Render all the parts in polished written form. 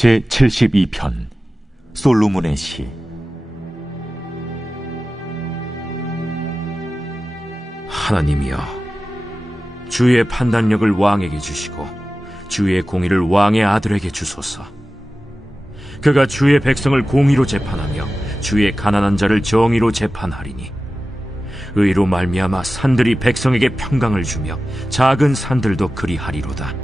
제72편 솔로몬의 시. 하나님이여, 주의 판단력을 왕에게 주시고 주의 공의를 왕의 아들에게 주소서. 그가 주의 백성을 공의로 재판하며 주의 가난한 자를 정의로 재판하리니 의로 말미암아 산들이 백성에게 평강을 주며 작은 산들도 그리하리로다.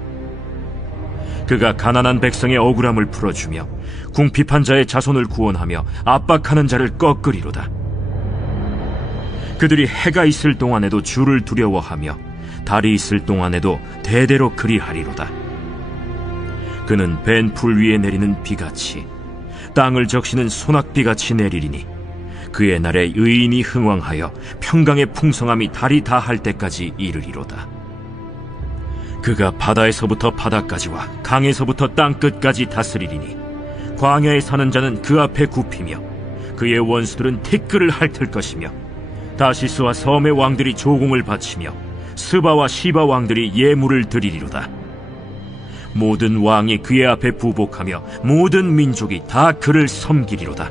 그가 가난한 백성의 억울함을 풀어주며 궁핍한 자의 자손을 구원하며 압박하는 자를 꺾으리로다. 그들이 해가 있을 동안에도 주를 두려워하며 달이 있을 동안에도 대대로 그리하리로다. 그는 벤 풀 위에 내리는 비같이 땅을 적시는 소낙비같이 내리리니 그의 날에 의인이 흥왕하여 평강의 풍성함이 달이 다할 때까지 이르리로다. 그가 바다에서부터 바다까지와 강에서부터 땅끝까지 다스리리니 광야에 사는 자는 그 앞에 굽히며 그의 원수들은 티끌을 핥을 것이며 다시스와 섬의 왕들이 조공을 바치며 스바와 시바 왕들이 예물을 드리리로다. 모든 왕이 그의 앞에 부복하며 모든 민족이 다 그를 섬기리로다.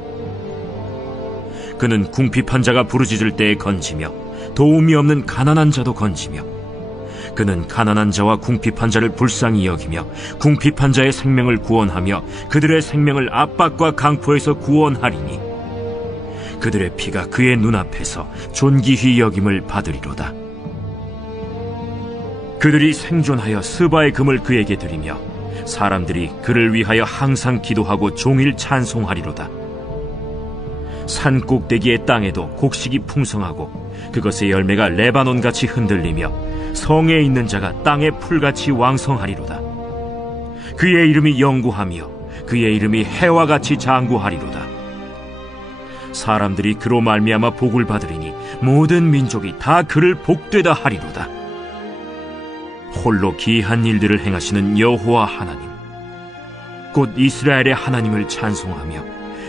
그는 궁핍한 자가 부르짖을 때에 건지며 도움이 없는 가난한 자도 건지며 그는 가난한 자와 궁핍한 자를 불쌍히 여기며 궁핍한 자의 생명을 구원하며 그들의 생명을 압박과 강포에서 구원하리니 그들의 피가 그의 눈앞에서 존귀히 여김을 받으리로다. 그들이 생존하여 스바의 금을 그에게 드리며 사람들이 그를 위하여 항상 기도하고 종일 찬송하리로다. 산 꼭대기의 땅에도 곡식이 풍성하고 그것의 열매가 레바논같이 흔들리며 성에 있는 자가 땅의 풀같이 왕성하리로다. 그의 이름이 영구하며 그의 이름이 해와 같이 장구하리로다. 사람들이 그로 말미암아 복을 받으리니 모든 민족이 다 그를 복되다 하리로다. 홀로 기이한 일들을 행하시는 여호와 하나님, 곧 이스라엘의 하나님을 찬송하며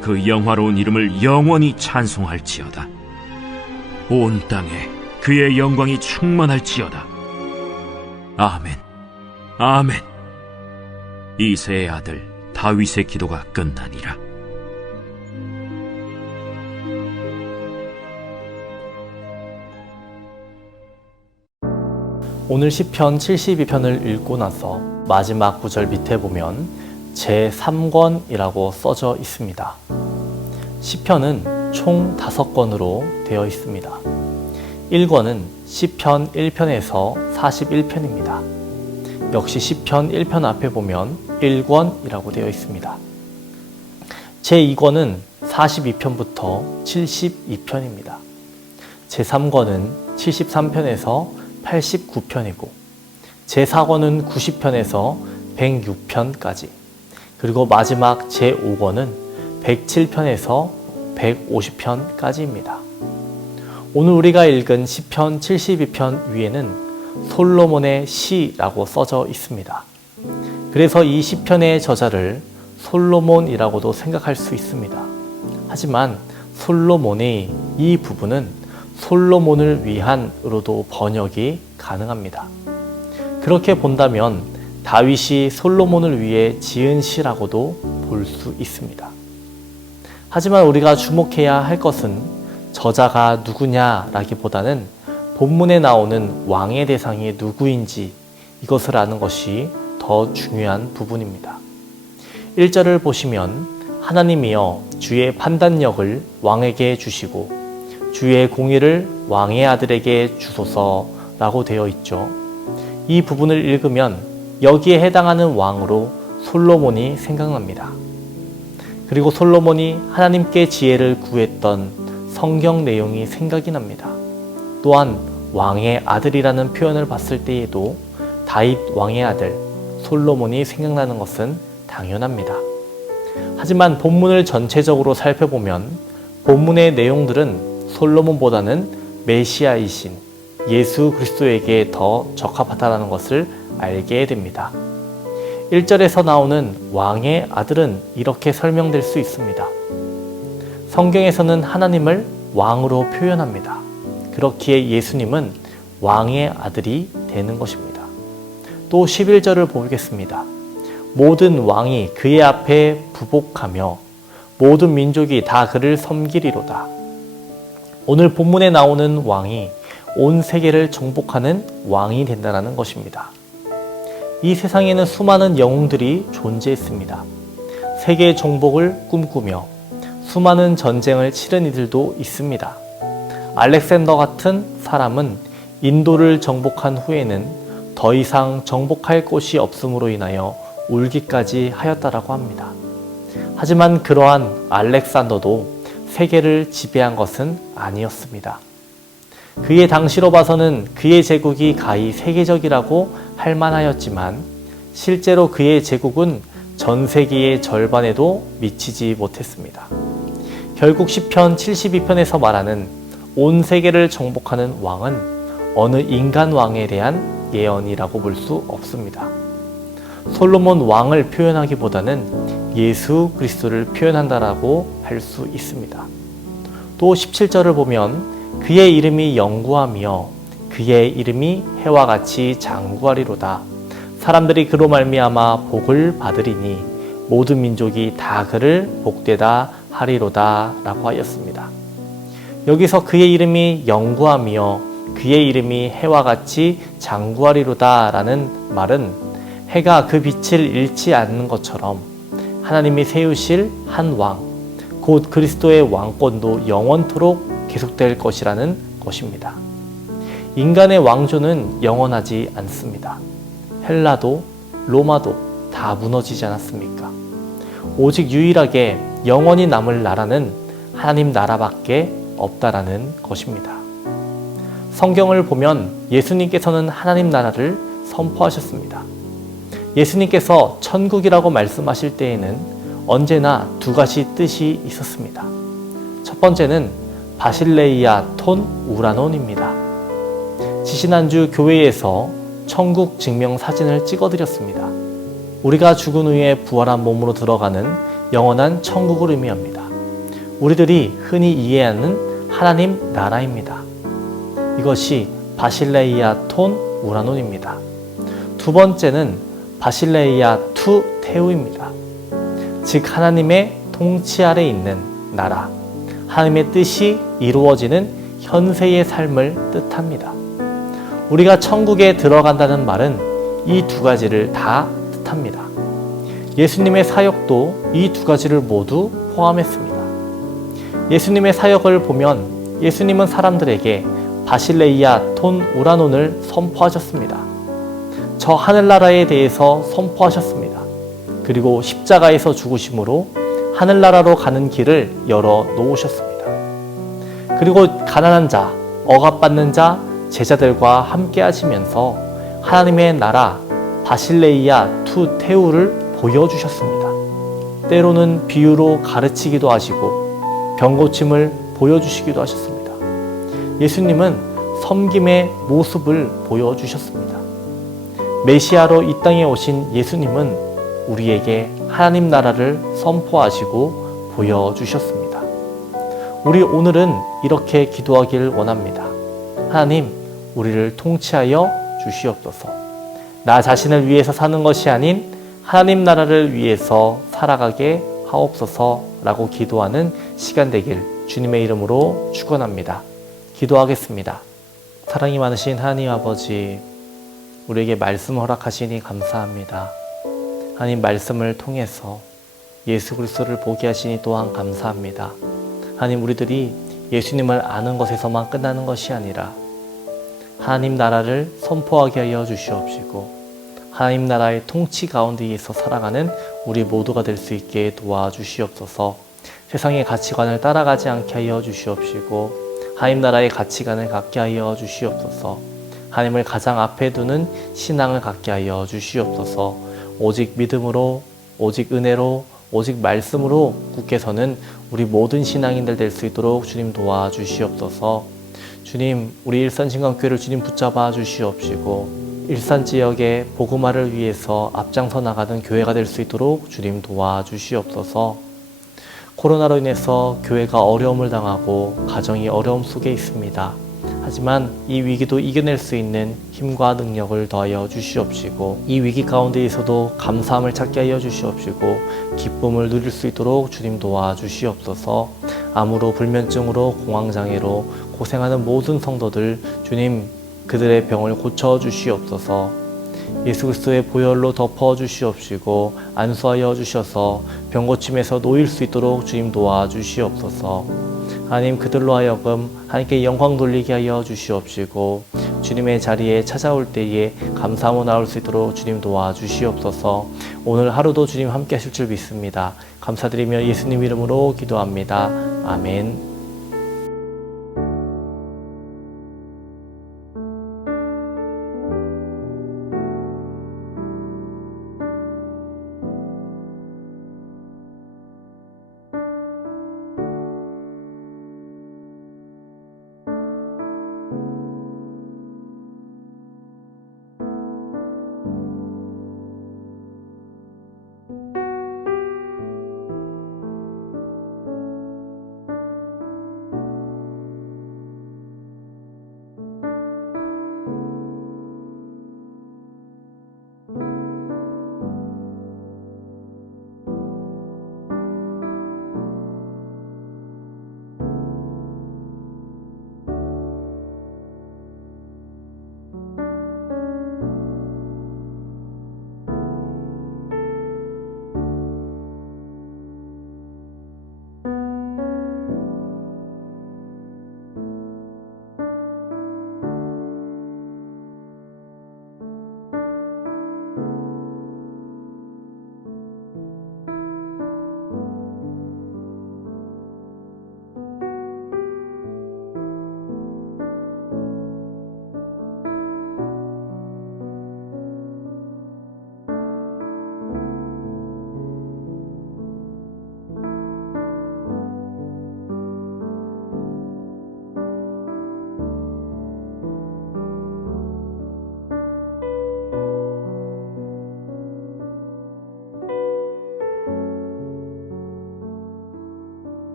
그 영화로운 이름을 영원히 찬송할지어다. 온 땅에 그의 영광이 충만할지어다. 아멘, 아멘. 이새의 아들 다윗의 기도가 끝나니라. 오늘 시편 72편을 읽고 나서 마지막 구절 밑에 보면 제3권이라고 써져 있습니다. 시편은 총 5권으로 되어 있습니다. 1권은 시편 1편에서 41편입니다. 역시 시편 1편 앞에 보면 1권이라고 되어 있습니다. 제2권은 42편부터 72편입니다. 제3권은 73편에서 89편이고 제4권은 90편에서 106편까지, 그리고 마지막 제5권은 107편에서 150편까지입니다. 오늘 우리가 읽은 시편 72편 위에는 솔로몬의 시라고 써져 있습니다. 그래서 이 시편의 저자를 솔로몬이라고도 생각할 수 있습니다. 하지만 솔로몬의 이 부분은 솔로몬을 위한으로도 번역이 가능합니다. 그렇게 본다면 다윗이 솔로몬을 위해 지은 시라고도 볼 수 있습니다. 하지만 우리가 주목해야 할 것은 저자가 누구냐라기보다는 본문에 나오는 왕의 대상이 누구인지 이것을 아는 것이 더 중요한 부분입니다. 1절을 보시면 하나님이여 주의 판단력을 왕에게 주시고 주의 공의를 왕의 아들에게 주소서라고 되어 있죠. 이 부분을 읽으면 여기에 해당하는 왕으로 솔로몬이 생각납니다. 그리고 솔로몬이 하나님께 지혜를 구했던 성경 내용이 생각이 납니다. 또한 왕의 아들이라는 표현을 봤을 때에도 다윗 왕의 아들 솔로몬이 생각나는 것은 당연합니다. 하지만 본문을 전체적으로 살펴보면 본문의 내용들은 솔로몬보다는 메시아이신 예수 그리스도에게 더 적합하다는 것을 알게 됩니다. 1절에서 나오는 왕의 아들은 이렇게 설명될 수 있습니다. 성경에서는 하나님을 왕으로 표현합니다. 그렇기에 예수님은 왕의 아들이 되는 것입니다. 또 11절을 보겠습니다. 모든 왕이 그의 앞에 부복하며 모든 민족이 다 그를 섬기리로다. 오늘 본문에 나오는 왕이 온 세계를 정복하는 왕이 된다는 것입니다. 이 세상에는 수많은 영웅들이 존재했습니다. 세계 정복을 꿈꾸며 수많은 전쟁을 치른 이들도 있습니다. 알렉산더 같은 사람은 인도를 정복한 후에는 더 이상 정복할 곳이 없음으로 인하여 울기까지 하였다라고 합니다. 하지만 그러한 알렉산더도 세계를 지배한 것은 아니었습니다. 그의 당시로 봐서는 그의 제국이 가히 세계적이라고 할 만하였지만 실제로 그의 제국은 전 세계의 절반에도 미치지 못했습니다. 결국 시편 72편에서 말하는 온 세계를 정복하는 왕은 어느 인간 왕에 대한 예언이라고 볼 수 없습니다. 솔로몬 왕을 표현하기보다는 예수 그리스도를 표현한다라고 할 수 있습니다. 또 17절을 보면 그의 이름이 영구하며 그의 이름이 해와 같이 장구하리로다. 사람들이 그로 말미암아 복을 받으리니 모든 민족이 다 그를 복되다 하리로다 라고 하였습니다. 여기서 그의 이름이 영구하며 그의 이름이 해와 같이 장구하리로다 라는 말은 해가 그 빛을 잃지 않는 것처럼 하나님이 세우실 한 왕, 곧 그리스도의 왕권도 영원토록 계속될 것이라는 것입니다. 인간의 왕조는 영원하지 않습니다. 헬라도 로마도 다 무너지지 않았습니까? 오직 유일하게 영원히 남을 나라는 하나님 나라밖에 없다라는 것입니다. 성경을 보면 예수님께서는 하나님 나라를 선포하셨습니다. 예수님께서 천국이라고 말씀하실 때에는 언제나 두 가지 뜻이 있었습니다. 첫 번째는 바실레이아 톤 우라논입니다. 지지난주 교회에서 천국 증명 사진을 찍어드렸습니다. 우리가 죽은 후에 부활한 몸으로 들어가는 영원한 천국을 의미합니다. 우리들이 흔히 이해하는 하나님 나라입니다. 이것이 바실레이아 톤 우라논입니다. 두 번째는 바실레이아 투 테우입니다. 즉 하나님의 통치 아래 있는 나라, 하나님의 뜻이 이루어지는 현세의 삶을 뜻합니다. 우리가 천국에 들어간다는 말은 이 두 가지를 다 뜻합니다. 예수님의 사역도 이 두 가지를 모두 포함했습니다. 예수님의 사역을 보면 예수님은 사람들에게 바실레이아 톤 우라논을 선포하셨습니다. 저 하늘나라에 대해서 선포하셨습니다. 그리고 십자가에서 죽으심으로 하늘나라로 가는 길을 열어 놓으셨습니다. 그리고 가난한 자, 억압받는 자, 제자들과 함께 하시면서 하나님의 나라 바실레이아 투 테우를 보여주셨습니다. 때로는 비유로 가르치기도 하시고 병고침을 보여주시기도 하셨습니다. 예수님은 섬김의 모습을 보여주셨습니다. 메시아로 이 땅에 오신 예수님은 우리에게 하나님 나라를 선포하시고 보여주셨습니다. 우리 오늘은 이렇게 기도하길 원합니다. 하나님, 우리를 통치하여 주시옵소서. 나 자신을 위해서 사는 것이 아닌 하나님 나라를 위해서 살아가게 하옵소서라고 기도하는 시간 되길 주님의 이름으로 축원합니다. 기도하겠습니다. 사랑이 많으신 하나님 아버지, 우리에게 말씀 허락하시니 감사합니다. 하나님 말씀을 통해서 예수 그리스도를 보게 하시니 또한 감사합니다. 하나님 우리들이 예수님을 아는 것에서만 끝나는 것이 아니라 하나님 나라를 선포하게 하여 주시옵시고 하나님 나라의 통치 가운데에서 살아가는 우리 모두가 될 수 있게 도와주시옵소서. 세상의 가치관을 따라가지 않게 하여 주시옵시고 하나님 나라의 가치관을 갖게 하여 주시옵소서. 하나님을 가장 앞에 두는 신앙을 갖게 하여 주시옵소서. 오직 믿음으로, 오직 은혜로, 오직 말씀으로 굳게 서는 우리 모든 신앙인들 될 수 있도록 주님 도와주시옵소서. 주님, 우리 일산신강교회를 주님 붙잡아 주시옵시고 일산 지역의 복음화를 위해서 앞장서 나가는 교회가 될 수 있도록 주님 도와주시옵소서. 코로나로 인해서 교회가 어려움을 당하고 가정이 어려움 속에 있습니다. 하지만 이 위기도 이겨낼 수 있는 힘과 능력을 더하여 주시옵시고 이 위기 가운데에서도 감사함을 찾게 하여 주시옵시고 기쁨을 누릴 수 있도록 주님 도와주시옵소서. 암으로 불면증으로 공황장애로 고생하는 모든 성도들 주님 그들의 병을 고쳐주시옵소서. 예수 그리스도의 보혈로 덮어주시옵시고 안수하여 주셔서 병 고침에서 놓일 수 있도록 주님 도와주시옵소서. 하나님 그들로 하여금 하나님께 영광 돌리게 하여 주시옵시고 주님의 자리에 찾아올 때에 감사함으로 나올 수 있도록 주님 도와주시옵소서. 오늘 하루도 주님 함께 하실 줄 믿습니다. 감사드리며 예수님 이름으로 기도합니다. 아멘.